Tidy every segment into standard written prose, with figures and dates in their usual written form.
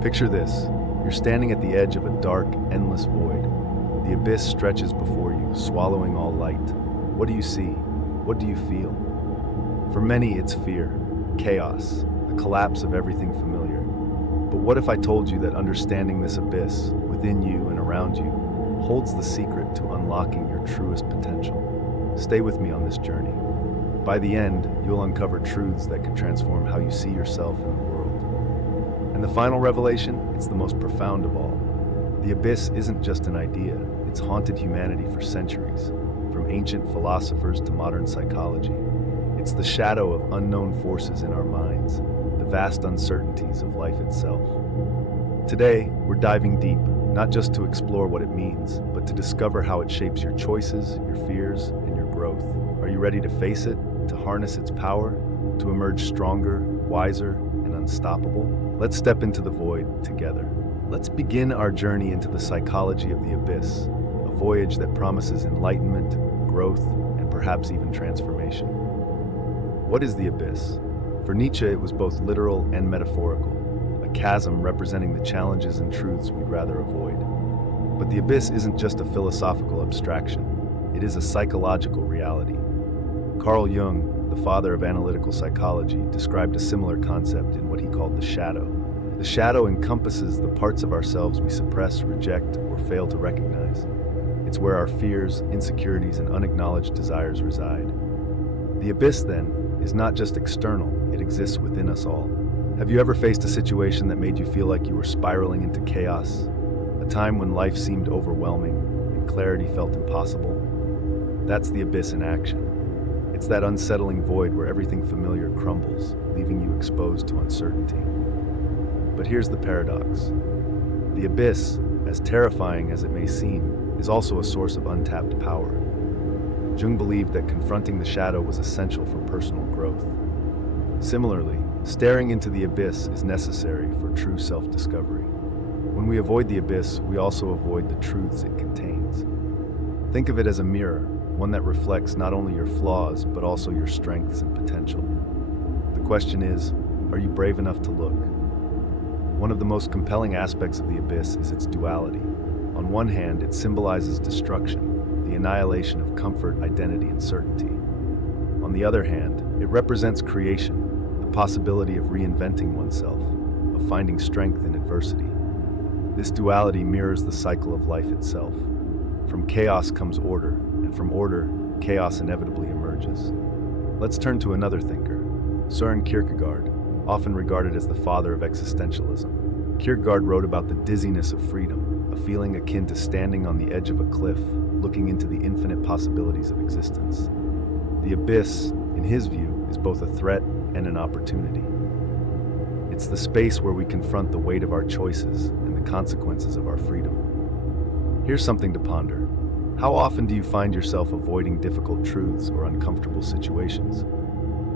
Picture this. You're standing at the edge of a dark, endless void. The abyss stretches before you, swallowing all light. What do you see? What do you feel? For many, it's fear, chaos, the collapse of everything familiar. But what if I told you that understanding this abyss, within you and around you, holds the secret to unlocking your truest potential? Stay with me on this journey. By the end, you'll uncover truths that could transform how you see yourself and the world. And the final revelation, it's the most profound of all. The abyss isn't just an idea, it's haunted humanity for centuries, from ancient philosophers to modern psychology. It's the shadow of unknown forces in our minds, the vast uncertainties of life itself. Today, we're diving deep, not just to explore what it means, but to discover how it shapes your choices, your fears, and your growth. Are you ready to face it, to harness its power, to emerge stronger, wiser, and unstoppable? Let's step into the void together. Let's begin our journey into the psychology of the abyss, a voyage that promises enlightenment, growth, and perhaps even transformation. What is the abyss? For Nietzsche, it was both literal and metaphorical, a chasm representing the challenges and truths we'd rather avoid. But the abyss isn't just a philosophical abstraction, it is a psychological reality. Carl Jung, the father of analytical psychology, described a similar concept in what he called the shadow. The shadow encompasses the parts of ourselves we suppress, reject, or fail to recognize. It's where our fears, insecurities, and unacknowledged desires reside. The abyss, then, is not just external, it exists within us all. Have you ever faced a situation that made you feel like you were spiraling into chaos? A time when life seemed overwhelming and clarity felt impossible? That's the abyss in action. It's that unsettling void where everything familiar crumbles, leaving you exposed to uncertainty. But here's the paradox. The abyss, as terrifying as it may seem, is also a source of untapped power. Jung believed that confronting the shadow was essential for personal growth. Similarly, staring into the abyss is necessary for true self-discovery. When we avoid the abyss, we also avoid the truths it contains. Think of it as a mirror, one that reflects not only your flaws, but also your strengths and potential. The question is, are you brave enough to look? One of the most compelling aspects of the abyss is its duality. On one hand, it symbolizes destruction, the annihilation of comfort, identity, and certainty. On the other hand, it represents creation, the possibility of reinventing oneself, of finding strength in adversity. This duality mirrors the cycle of life itself. From chaos comes order, and from order, chaos inevitably emerges. Let's turn to another thinker, Søren Kierkegaard, often regarded as the father of existentialism. Kierkegaard wrote about the dizziness of freedom, a feeling akin to standing on the edge of a cliff, looking into the infinite possibilities of existence. The abyss, in his view, is both a threat and an opportunity. It's the space where we confront the weight of our choices and the consequences of our freedom. Here's something to ponder. How often do you find yourself avoiding difficult truths or uncomfortable situations?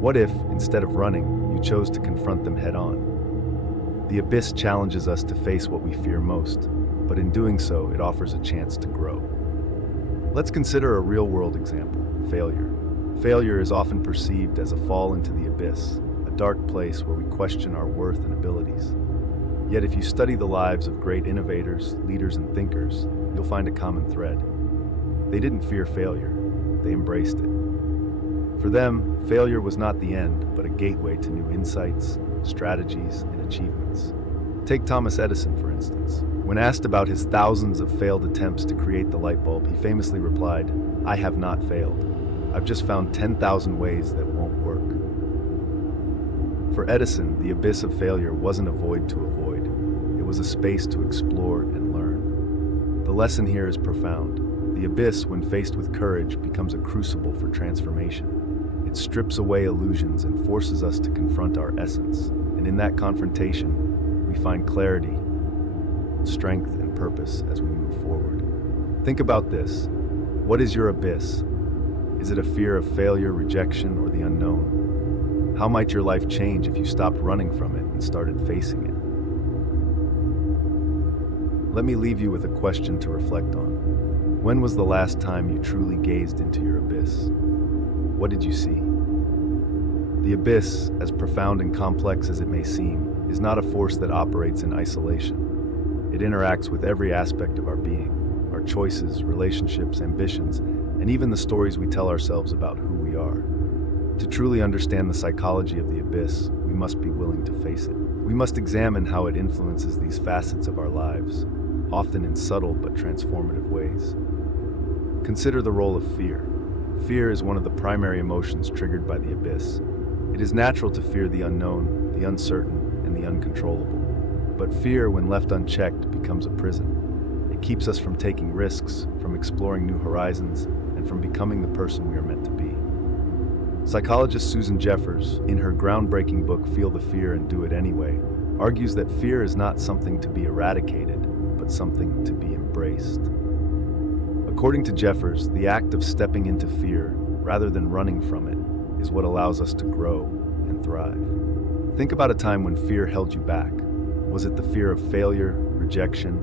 What if, instead of running, you chose to confront them head-on? The abyss challenges us to face what we fear most, but in doing so, it offers a chance to grow. Let's consider a real-world example, failure. Failure is often perceived as a fall into the abyss, a dark place where we question our worth and abilities. Yet if you study the lives of great innovators, leaders, and thinkers, you'll find a common thread. They didn't fear failure, they embraced it. For them, failure was not the end, but a gateway to new insights, strategies, and achievements. Take Thomas Edison, for instance. When asked about his thousands of failed attempts to create the light bulb, he famously replied, "I have not failed. I've just found 10,000 ways that won't work." For Edison, the abyss of failure wasn't a void to avoid. It was a space to explore and learn. The lesson here is profound. The abyss, when faced with courage, becomes a crucible for transformation. It strips away illusions and forces us to confront our essence. And in that confrontation, we find clarity, strength, and purpose as we move forward. Think about this. What is your abyss? Is it a fear of failure, rejection, or the unknown? How might your life change if you stopped running from it and started facing it? Let me leave you with a question to reflect on. When was the last time you truly gazed into your abyss? What did you see? The abyss, as profound and complex as it may seem, is not a force that operates in isolation. It interacts with every aspect of our being, our choices, relationships, ambitions, and even the stories we tell ourselves about who we are. To truly understand the psychology of the abyss, we must be willing to face it. We must examine how it influences these facets of our lives, often in subtle but transformative ways. Consider the role of fear. Fear is one of the primary emotions triggered by the abyss. It is natural to fear the unknown, the uncertain, and the uncontrollable. But fear, when left unchecked, becomes a prison. It keeps us from taking risks, from exploring new horizons, and from becoming the person we are meant to be. Psychologist Susan Jeffers, in her groundbreaking book Feel the Fear and Do It Anyway, argues that fear is not something to be eradicated, but something to be embraced. According to Jeffers, the act of stepping into fear, rather than running from it, is what allows us to grow and thrive. Think about a time when fear held you back. Was it the fear of failure, rejection,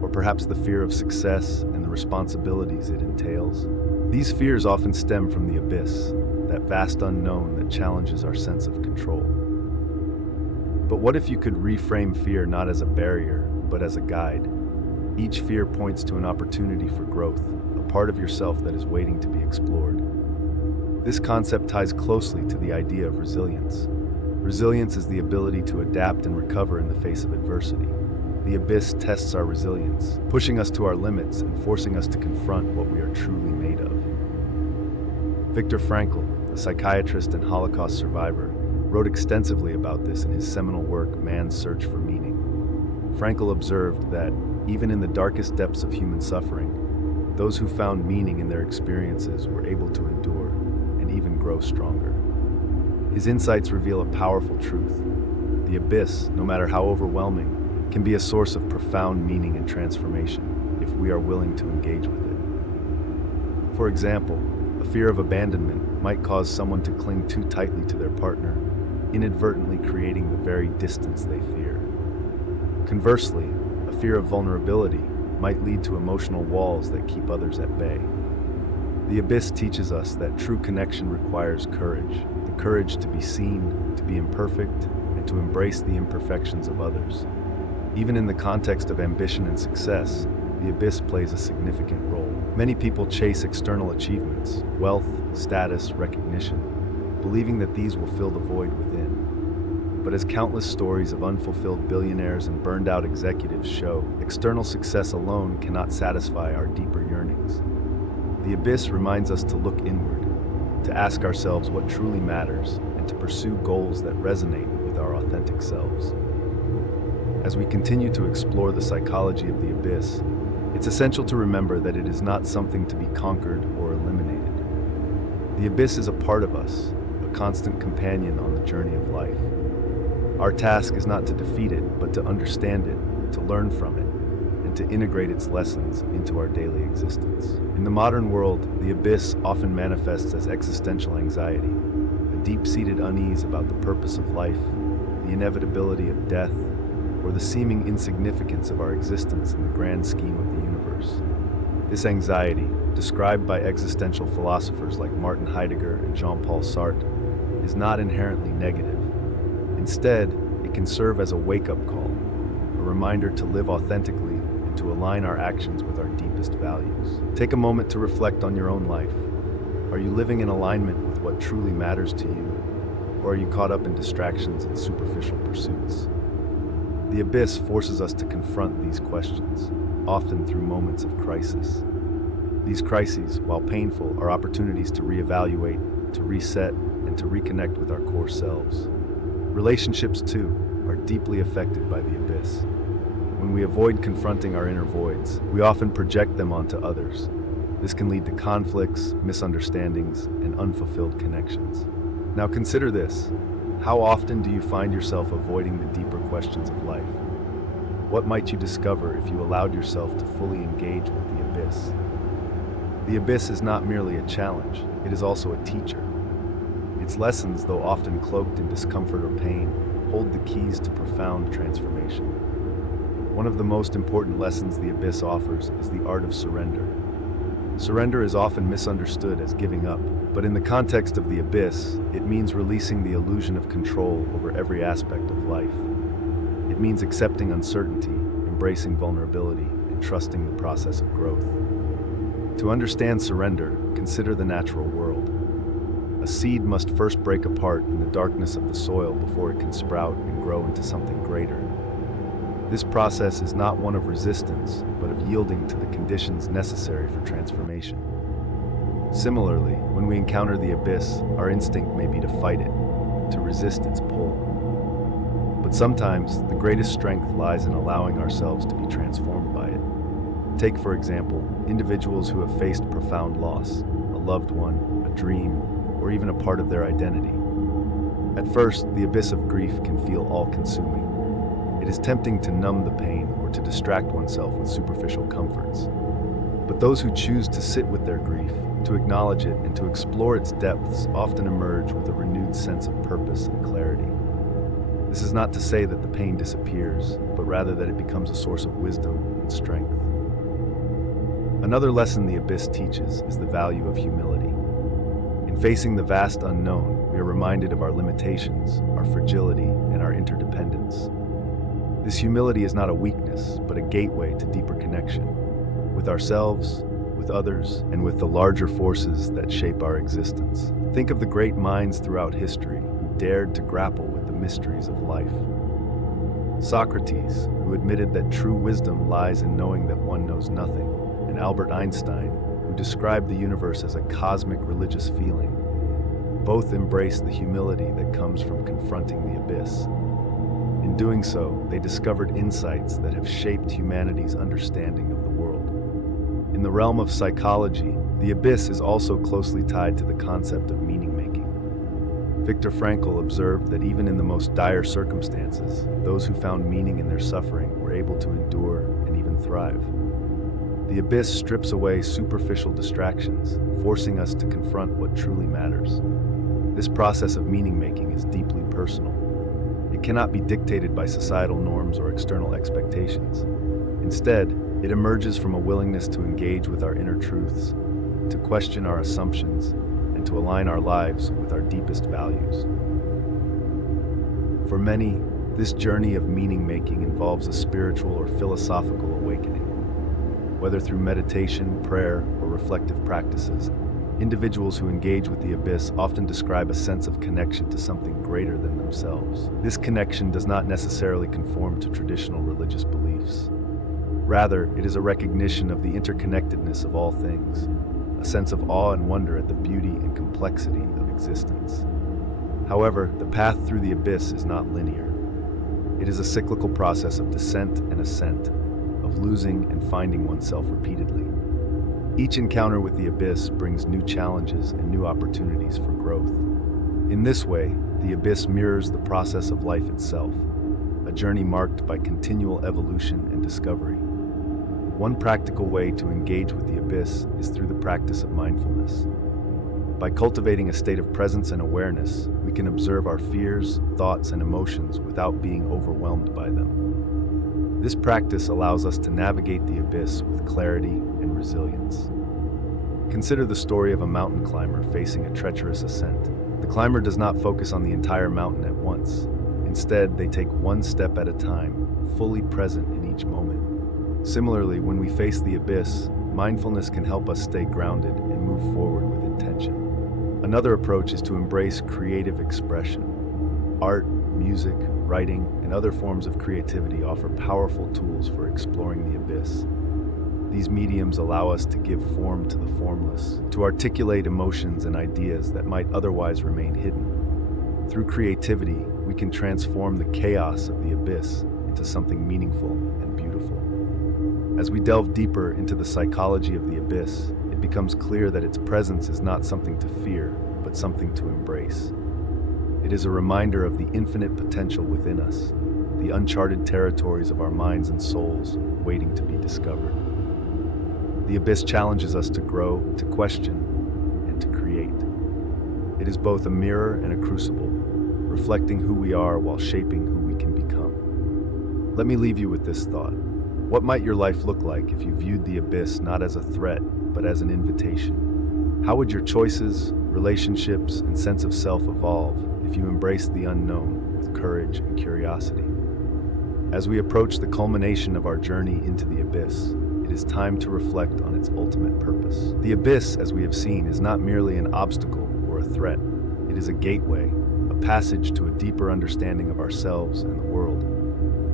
or perhaps the fear of success and the responsibilities it entails? These fears often stem from the abyss, that vast unknown that challenges our sense of control. But what if you could reframe fear not as a barrier, but as a guide? Each fear points to an opportunity for growth, a part of yourself that is waiting to be explored. This concept ties closely to the idea of resilience. Resilience is the ability to adapt and recover in the face of adversity. The abyss tests our resilience, pushing us to our limits and forcing us to confront what we are truly made of. Viktor Frankl, a psychiatrist and Holocaust survivor, wrote extensively about this in his seminal work, Man's Search for Meaning. Frankl observed that, even in the darkest depths of human suffering, those who found meaning in their experiences were able to endure and even grow stronger. His insights reveal a powerful truth. The abyss, no matter how overwhelming, can be a source of profound meaning and transformation if we are willing to engage with it. For example, a fear of abandonment might cause someone to cling too tightly to their partner, inadvertently creating the very distance they fear. Conversely, a fear of vulnerability might lead to emotional walls that keep others at bay. The abyss teaches us that true connection requires courage, the courage to be seen, to be imperfect, and to embrace the imperfections of others. Even in the context of ambition and success, the abyss plays a significant role. Many people chase external achievements, wealth, status, recognition, believing that these will fill the void within. But as countless stories of unfulfilled billionaires and burned-out executives show, external success alone cannot satisfy our deeper yearnings. The abyss reminds us to look inward, to ask ourselves what truly matters, and to pursue goals that resonate with our authentic selves. As we continue to explore the psychology of the abyss, it's essential to remember that it is not something to be conquered or eliminated. The abyss is a part of us, a constant companion on the journey of life. Our task is not to defeat it, but to understand it, to learn from it, and to integrate its lessons into our daily existence. In the modern world, the abyss often manifests as existential anxiety, a deep-seated unease about the purpose of life, the inevitability of death, or the seeming insignificance of our existence in the grand scheme of the universe. This anxiety, described by existential philosophers like Martin Heidegger and Jean-Paul Sartre, is not inherently negative. Instead, it can serve as a wake-up call, a reminder to live authentically and to align our actions with our deepest values. Take a moment to reflect on your own life. Are you living in alignment with what truly matters to you, or are you caught up in distractions and superficial pursuits? The abyss forces us to confront these questions, often through moments of crisis. These crises, while painful, are opportunities to reevaluate, to reset, and to reconnect with our core selves. Relationships, too, are deeply affected by the abyss. When we avoid confronting our inner voids, we often project them onto others. This can lead to conflicts, misunderstandings, and unfulfilled connections. Now consider this. How often do you find yourself avoiding the deeper questions of life? What might you discover if you allowed yourself to fully engage with the abyss? The abyss is not merely a challenge, it is also a teacher. Its lessons, though often cloaked in discomfort or pain, hold the keys to profound transformation. One of the most important lessons the abyss offers is the art of surrender. Surrender is often misunderstood as giving up, but in the context of the abyss, it means releasing the illusion of control over every aspect of life. It means accepting uncertainty, embracing vulnerability, and trusting the process of growth. To understand surrender, consider the natural world. A seed must first break apart in the darkness of the soil before it can sprout and grow into something greater. This process is not one of resistance, but of yielding to the conditions necessary for transformation. Similarly, when we encounter the abyss, our instinct may be to fight it, to resist its pull. But sometimes, the greatest strength lies in allowing ourselves to be transformed by it. Take, for example, individuals who have faced profound loss, a loved one, a dream, or even a part of their identity. At first, the abyss of grief can feel all-consuming. It is tempting to numb the pain or to distract oneself with superficial comforts. But those who choose to sit with their grief, to acknowledge it, and to explore its depths often emerge with a renewed sense of purpose and clarity. This is not to say that the pain disappears, but rather that it becomes a source of wisdom and strength. Another lesson the abyss teaches is the value of humility. In facing the vast unknown, we are reminded of our limitations, our fragility, and our interdependence. This humility is not a weakness, but a gateway to deeper connection with ourselves, with others, and with the larger forces that shape our existence. Think of the great minds throughout history who dared to grapple with the mysteries of life. Socrates, who admitted that true wisdom lies in knowing that one knows nothing, and Albert Einstein, who described the universe as a cosmic religious feeling. Both embraced the humility that comes from confronting the abyss. In doing so, they discovered insights that have shaped humanity's understanding of the world. In the realm of psychology, the abyss is also closely tied to the concept of meaning-making. Viktor Frankl observed that even in the most dire circumstances, those who found meaning in their suffering were able to endure and even thrive. The abyss strips away superficial distractions, forcing us to confront what truly matters. This process of meaning-making is deeply personal. It cannot be dictated by societal norms or external expectations. Instead, it emerges from a willingness to engage with our inner truths, to question our assumptions, and to align our lives with our deepest values. For many, this journey of meaning-making involves a spiritual or philosophical awakening. Whether through meditation, prayer, or reflective practices, individuals who engage with the abyss often describe a sense of connection to something greater than themselves. This connection does not necessarily conform to traditional religious beliefs. Rather, it is a recognition of the interconnectedness of all things, a sense of awe and wonder at the beauty and complexity of existence. However, the path through the abyss is not linear. It is a cyclical process of descent and ascent, of losing and finding oneself repeatedly. Each encounter with the abyss brings new challenges and new opportunities for growth. In this way, the abyss mirrors the process of life itself, a journey marked by continual evolution and discovery. One practical way to engage with the abyss is through the practice of mindfulness. By cultivating a state of presence and awareness, we can observe our fears, thoughts, and emotions without being overwhelmed by them. This practice allows us to navigate the abyss with clarity and resilience. Consider the story of a mountain climber facing a treacherous ascent. The climber does not focus on the entire mountain at once. Instead, they take one step at a time, fully present in each moment. Similarly, when we face the abyss, mindfulness can help us stay grounded and move forward with intention. Another approach is to embrace creative expression. Art, music, writing, and other forms of creativity offer powerful tools for exploring the abyss. These mediums allow us to give form to the formless, to articulate emotions and ideas that might otherwise remain hidden. Through creativity, we can transform the chaos of the abyss into something meaningful and beautiful. As we delve deeper into the psychology of the abyss, it becomes clear that its presence is not something to fear, but something to embrace. It is a reminder of the infinite potential within us, the uncharted territories of our minds and souls waiting to be discovered. The abyss challenges us to grow, to question, and to create. It is both a mirror and a crucible, reflecting who we are while shaping who we can become. Let me leave you with this thought. What might your life look like if you viewed the abyss not as a threat, but as an invitation? How would your choices, relationships, and sense of self evolve if you embraced the unknown with courage and curiosity? As we approach the culmination of our journey into the abyss, it is time to reflect on its ultimate purpose. The abyss, as we have seen, is not merely an obstacle or a threat. It is a gateway, a passage to a deeper understanding of ourselves and the world.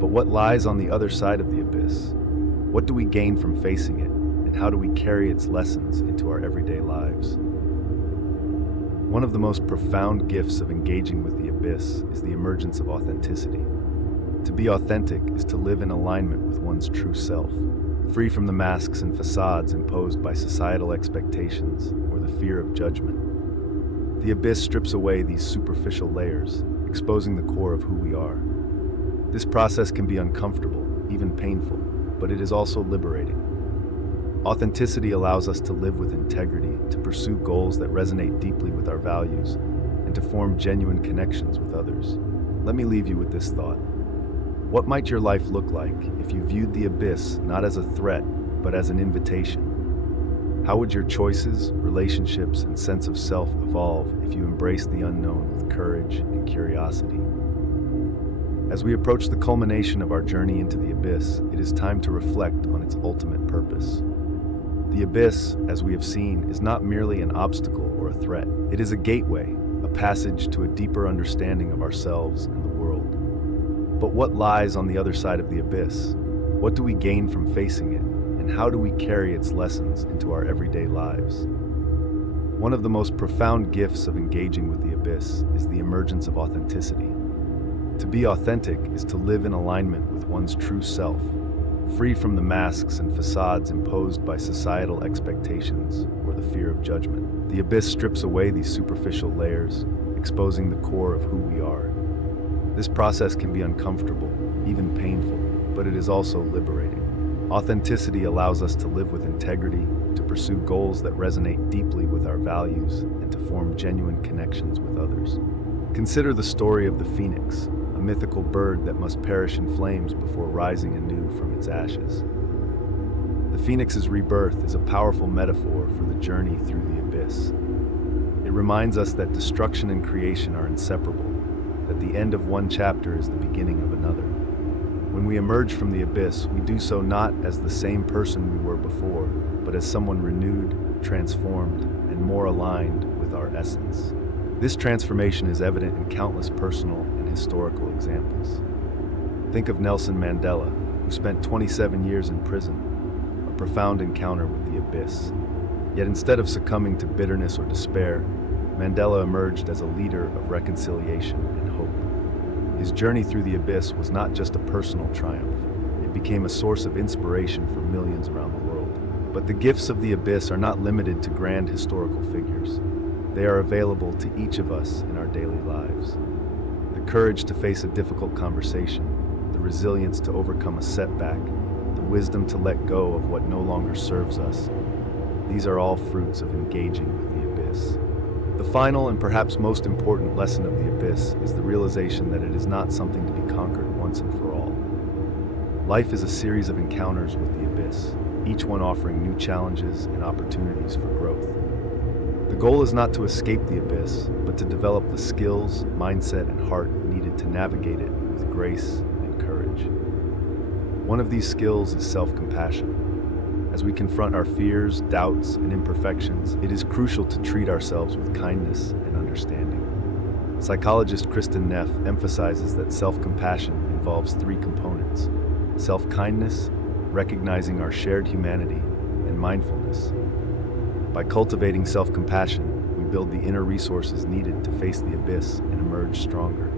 But what lies on the other side of the abyss? What do we gain from facing it, and how do we carry its lessons into our everyday lives? One of the most profound gifts of engaging with the abyss is the emergence of authenticity. To be authentic is to live in alignment with one's true self, free from the masks and facades imposed by societal expectations or the fear of judgment. The abyss strips away these superficial layers, exposing the core of who we are. This process can be uncomfortable, even painful, but it is also liberating. Authenticity allows us to live with integrity, to pursue goals that resonate deeply with our values, and to form genuine connections with others. Let me leave you with this thought. What might your life look like if you viewed the abyss not as a threat, but as an invitation? How would your choices, relationships, and sense of self evolve if you embraced the unknown with courage and curiosity? As we approach the culmination of our journey into the abyss, it is time to reflect on its ultimate purpose. The abyss, as we have seen, is not merely an obstacle or a threat. It is a gateway, a passage to a deeper understanding of ourselves and the world. But what lies on the other side of the abyss? What do we gain from facing it, and how do we carry its lessons into our everyday lives? One of the most profound gifts of engaging with the abyss is the emergence of authenticity. To be authentic is to live in alignment with one's true self, free from the masks and facades imposed by societal expectations or the fear of judgment. The abyss strips away these superficial layers, exposing the core of who we are. This process can be uncomfortable, even painful, but it is also liberating. Authenticity allows us to live with integrity, to pursue goals that resonate deeply with our values, and to form genuine connections with others. Consider the story of the phoenix, a mythical bird that must perish in flames before rising anew from its ashes. The phoenix's rebirth is a powerful metaphor for the journey through the abyss. It reminds us that destruction and creation are inseparable, that the end of one chapter is the beginning of another. When we emerge from the abyss, we do so not as the same person we were before, but as someone renewed, transformed, and more aligned with our essence. This transformation is evident in countless personal and historical examples. Think of Nelson Mandela, who spent 27 years in prison, a profound encounter with the abyss. Yet instead of succumbing to bitterness or despair, Mandela emerged as a leader of reconciliation and hope. His journey through the abyss was not just a personal triumph. It became a source of inspiration for millions around the world. But the gifts of the abyss are not limited to grand historical figures. They are available to each of us in our daily lives. The courage to face a difficult conversation, the resilience to overcome a setback, the wisdom to let go of what no longer serves us. These are all fruits of engaging with the abyss. The final and perhaps most important lesson of the abyss is the realization that it is not something to be conquered once and for all. Life is a series of encounters with the abyss, each one offering new challenges and opportunities for growth. The goal is not to escape the abyss, but to develop the skills, mindset, and heart needed to navigate it with grace and courage. One of these skills is self-compassion. As we confront our fears, doubts, and imperfections, it is crucial to treat ourselves with kindness and understanding. Psychologist Kristin Neff emphasizes that self-compassion involves three components: self-kindness, recognizing our shared humanity, and mindfulness. By cultivating self-compassion, we build the inner resources needed to face the abyss and emerge stronger.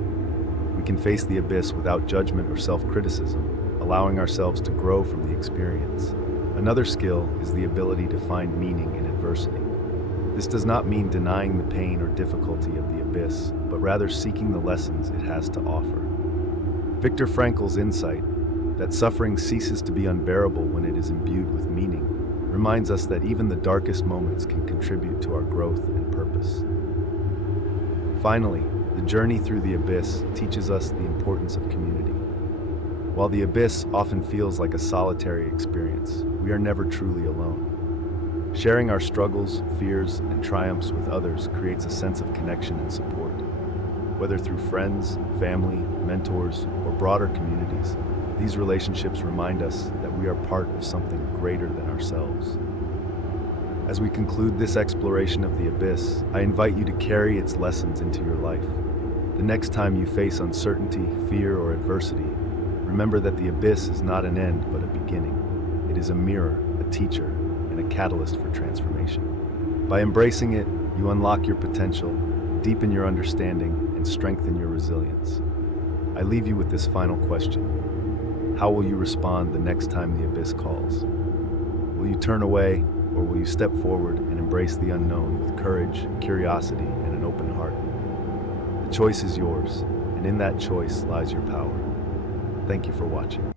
We can face the abyss without judgment or self-criticism, allowing ourselves to grow from the experience. Another skill is the ability to find meaning in adversity. This does not mean denying the pain or difficulty of the abyss, but rather seeking the lessons it has to offer. Viktor Frankl's insight, that suffering ceases to be unbearable when it is imbued with meaning, reminds us that even the darkest moments can contribute to our growth and purpose. Finally, the journey through the abyss teaches us the importance of community. While the abyss often feels like a solitary experience, we are never truly alone. Sharing our struggles, fears, and triumphs with others creates a sense of connection and support. Whether through friends, family, mentors, or broader communities, These relationships remind us that we are part of something greater than ourselves. As we conclude this exploration of the abyss, I invite you to carry its lessons into your life. The next time you face uncertainty, fear, or adversity, remember that the abyss is not an end but a beginning. It is a mirror, a teacher, and a catalyst for transformation. By embracing it, you unlock your potential, deepen your understanding, and strengthen your resilience. I leave you with this final question. How will you respond the next time the abyss calls? Will you turn away, or will you step forward and embrace the unknown with courage, curiosity, and an open heart? The choice is yours, and in that choice lies your power. Thank you for watching.